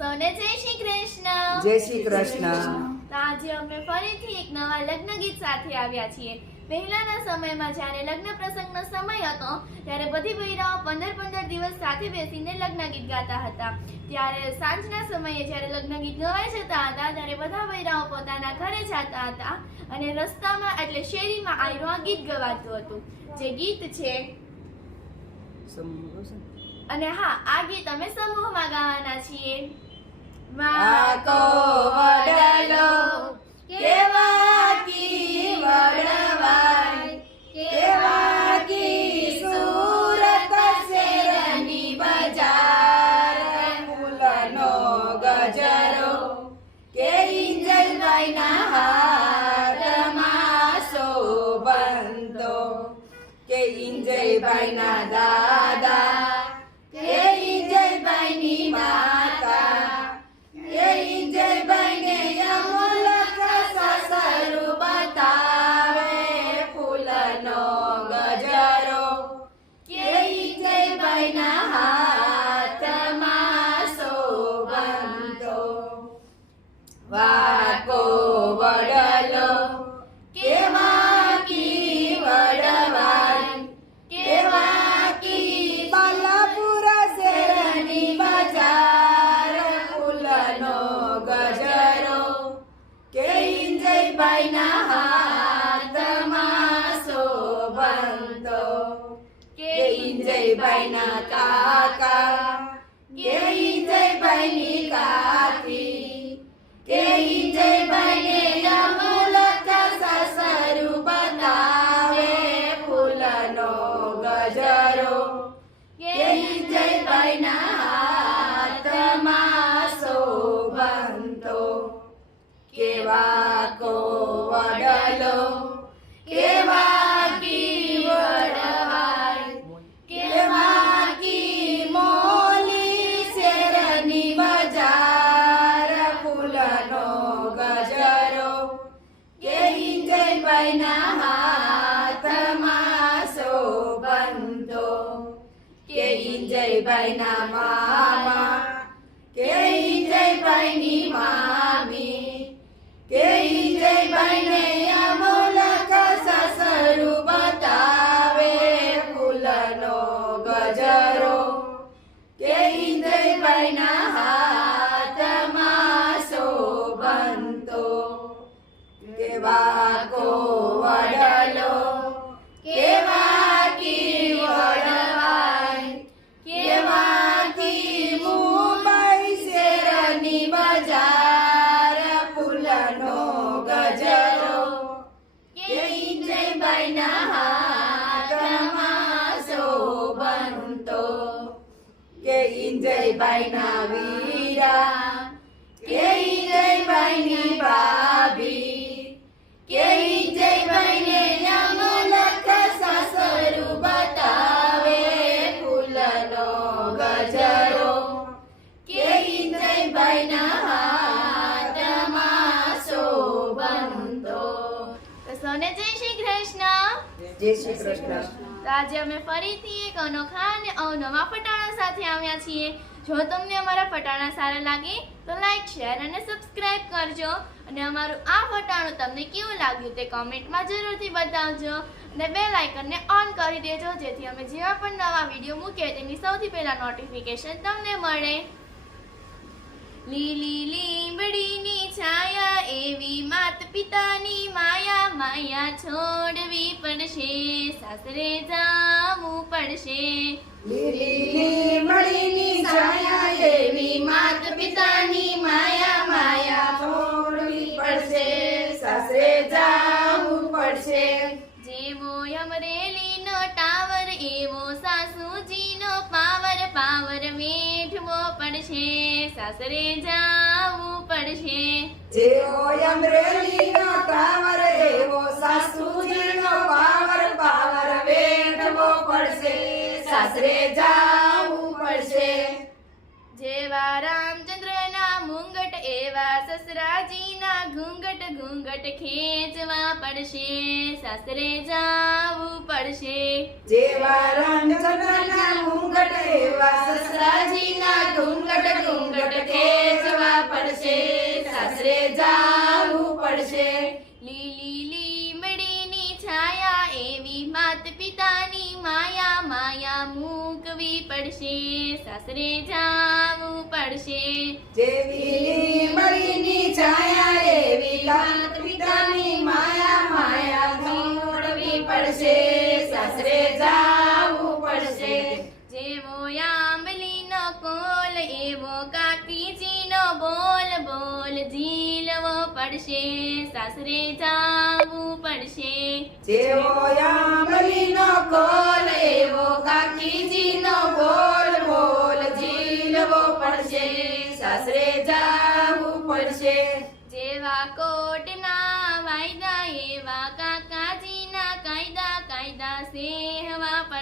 સૌને જય શ્રી કૃષ્ણ. જય શ્રી કૃષ્ણ. આજે અમે ફરીથી એક નવા લગ્ન ગીત સાથે આવ્યા છીએ. પહેલાના સમયમાં જ્યારે લગ્ન પ્રસંગનો સમય હતો ત્યારે બધી ભૈરાઓ પંદર પંદર દિવસ સાથે બેસીને લગ્ન ગીત ગાતા હતા. ત્યારે સાંજના સમયે જ્યારે લગ્ન ગીત ગવાઈ જતા હતા ત્યારે બધા ભૈરાઓ પોતાના ઘરે જતા હતા અને રસ્તામાં એટલે શેરીમાં આયરો આ ગીત ગવાતું હતું. જે ગીત છે. અને હા આ ગીત અમે સમૂહમાં ગાવાના છીએ. વાકો વડલો કેવા કી વડવાય કેવા ઇંજયભાઈના કાકા કે ઇંજયભાઈની કાકી કે ઇંજયભાઈને અમૂલક સસરું બતાવે ફૂલનો ગજરો કે ઇંજયભાઈના હાથમાં શોભંતો કેવા કો વડલો કેવા ઇંજયભાઈના હાથમાં ઇંજયભાઈના મામા કે ઇંજયભાઈની મામી કે ઇંજયભાઈને અમૂલક સસરું બતાવે ફૂલનો ગજરો કે ઇંજયભાઈના હાથમાં કેવા કો વડલો ઇંજયભાઈના વીરા. કે ઇંજયભાઈની ભાભી. કે ઇંજયભાઈને અમૂલક સસરું બતાવે ફૂલનો ગજરો. કે ઇંજયભાઈના હાથમાં શોભંતો તો સૌને જય શ્રી કૃષ્ણ. જય શ્રી કૃષ્ણ. આજે અમે ફરીથી એક અનોખા અને અવનવા ફટાણા સાથે આવ્યા છીએ. જો તમને અમારા ફટાણા સારા લાગે, તો લાઈક શેર અને સબસ્ક્રાઇબ કરજો. અને અમારું આ ફટાણું તમને કેવું લાગ્યું તે કોમેન્ટમાં જરૂરથી બતાવજો. અને બે લાઇકનને ઓન કરી દેજો, જેથી અમે જેવા પણ નવા વીડિયો મૂકીએ, તેની સૌથી પહેલાં નોટિફિકેશન તમને મળે. લીલી લીંબડીની છાયા, એવી માત પિતાની માયા માયા છોડવી પડશે, સાસરે જાવું પડશે. લીલી પડશે સાસરે જાવું પડશે. જેવો અમરેલીનો ટાવર એવો સાસુજીનો પાવર પાવર વેઠવો પડશે. સાસરે જાવું પડશે. જેવા રામચંદ્રના મુંગટ એવા સસરાજીના ઘૂંઘટ ઘૂંઘટ ખેંચવા પડશે. સાસરે જાવું પડશે. જેવા રંગ છત્રના ઘૂંઘટ એવા સસરાજીના ઘૂંઘટ ઘૂંઘટ ખેંચવા પડશે. સાસરે જાવું પડશે. લીલી લીમડીની છાયા એવી માત પિતાની માયા માયા મૂકવી પડશે. સાસરે જાવું પડશે. જેવી લીમડીની છાયા એવી માત પિતાની માયા માયા મૂકવી પડશે. સાસરે જાવું પડશે. જેવો આંબલીનો કોલ એવો કાકીજીનો બોલ બોલ ઝીલવો પડશે. સાસરે જાવું પડશે. જેવો આંબલીનો કોલ એવો કાકીજીનો બોલ બોલ ઝીલવો પડશે. સાસરે જાવું પડશે. જેવા કોટના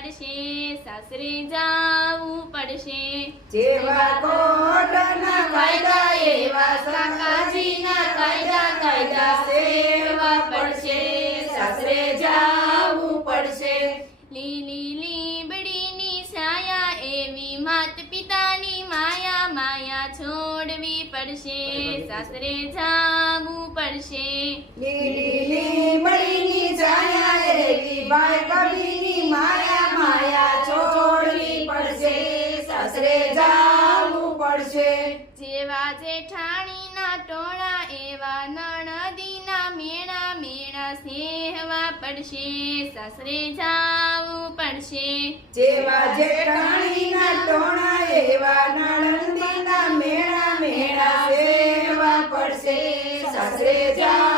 પડશે સાસરે જાવું પડશે. જેવા કોટના કાયદા એવા કાકાજીના કાયદા કાયદા સેવા પડશે સાસરે જાવું પડશે. લીલી લીંબડીની સાયા એવી માત પિતાની માયા માયા છોડવી પડશે સાસરે જાવું પડશે. લીલી લીમડીની સાયા એવી ભાઈ કબીની માયા માયા છોડવી પડશે સસરે જાવું પડશે. જેવા જેઠાણીના ટોળા એવા નણદીના મેળા મેળા સેહવા પડશે સાસરે જાવું પડશે. જેવા જેઠાણીના ટોણા એવા નણંદીના મેળા મેળા સેવા પડશે સસરે જાવું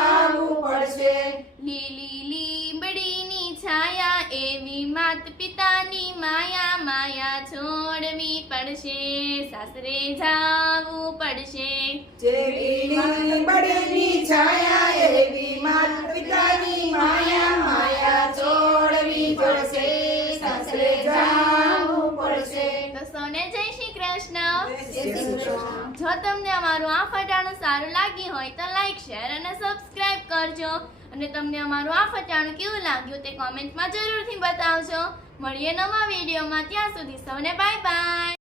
પડશે સાસરે જાવું પડશે. જેવી લીમડીની છાયા એવી માતા પિતાની માયા માયા છોડવી પડશે સાસરે જાવું પડશે. તો સોને જય શ્રી કૃષ્ણ. જય શ્રી કૃષ્ણ. જો તમને અમારું આ ફટાણું સારું લાગ્યું હોય તો લાઈક શેર અને સબસ્ક્રાઇબ કરજો. અને તમને અમારું આ ફટાણું કેવું લાગ્યું તે કોમેન્ટમાં જરૂરથી બતાવજો. મળીએ નવા વિડીયોમાં ત્યાં સુધી સૌને બાય બાય